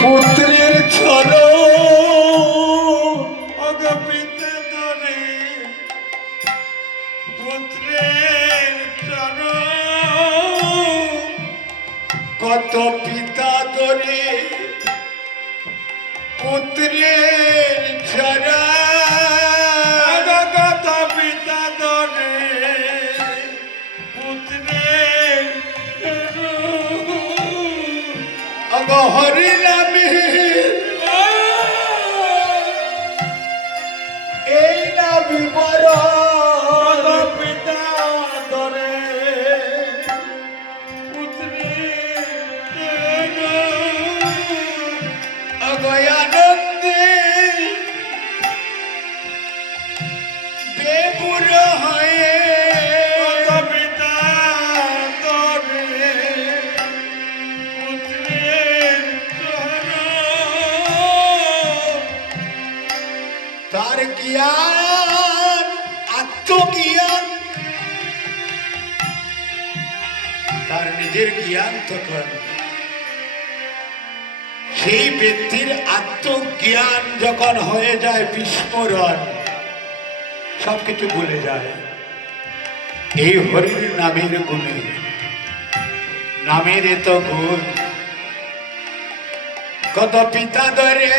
পুত্রের ছল অগপিতে ধরে পুত্রের চর কত পিতা ধরে পুত্রের ছড়া কত পিতা ধরে পুত্রের অগ হরি নামে এই নামি বড় পিতা ধরে পুত্রের অগয়ানন্দে বেপুর হয়ে পিতা ধরে পুত্রের তার জ্ঞান আত্মজ্ঞান তার নিজের জ্ঞান তখন সেই ব্যক্তির আত্মজ্ঞান যখন হয়ে যায় বিস্মরণ সবকিছু ভুলে যায় এই হরির নামের গুণে নামের এত গুণ কত পিতা ধরে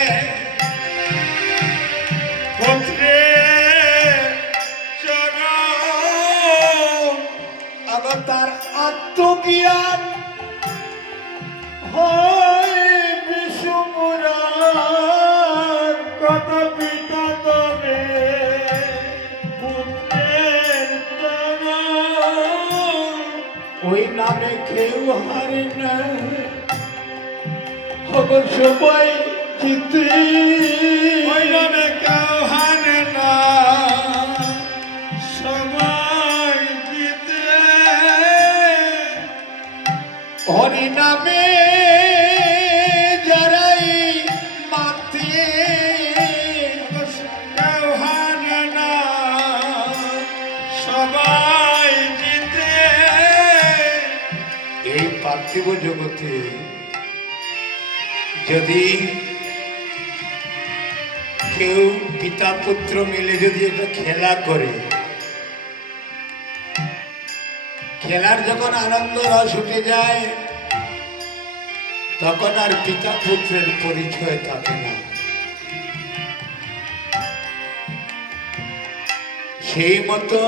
তার আত্মজ্ঞান হয় বিষ্ণুরার কত পিতা ধরে পুত্রের ওই নামে কেউ হারে না সবাই জিতে ওই নামে কেউ হারে না সবাই জিতে হরি নামে যারাই মাতে কেউ হারে না সবাই জিতে এই পার্থিব জগতে যদি কেউ পিতা পুত্র মিলে যদি একটা খেলা করে খেলার যখন আনন্দ রস উঠে যায় তখন আর পিতা পুত্রের পরিচয় থাকে না সেই মতো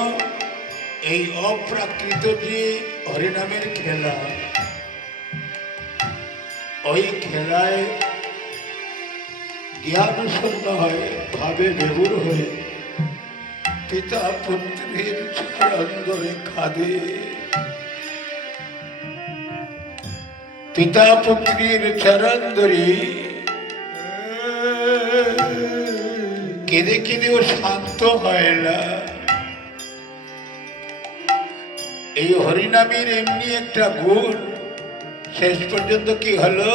এই অপ্রাকৃত যে হরিনামের খেলা ওই খেলায় জ্ঞান শূন্য হয় ভাবে বেগুর হয়ে পিতা পুত্রের চরণ ধরে কাঁদে পিতা পুত্রের চরণ ধরে কেঁদে কেঁদেও শান্ত হয় না এই হরিনামের এমনি একটা গুণ শেষ পর্যন্ত কি হলো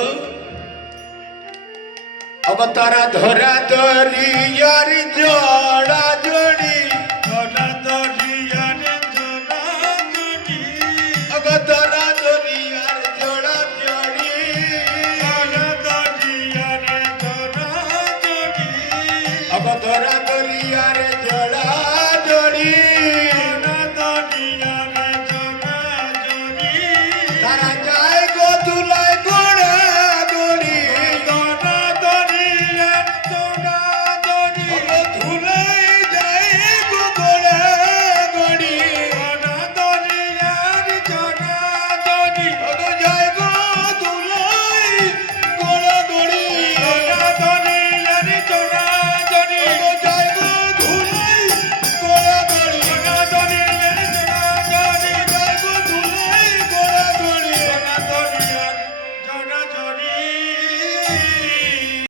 অবতারা ধরা ধরিয়ার জয়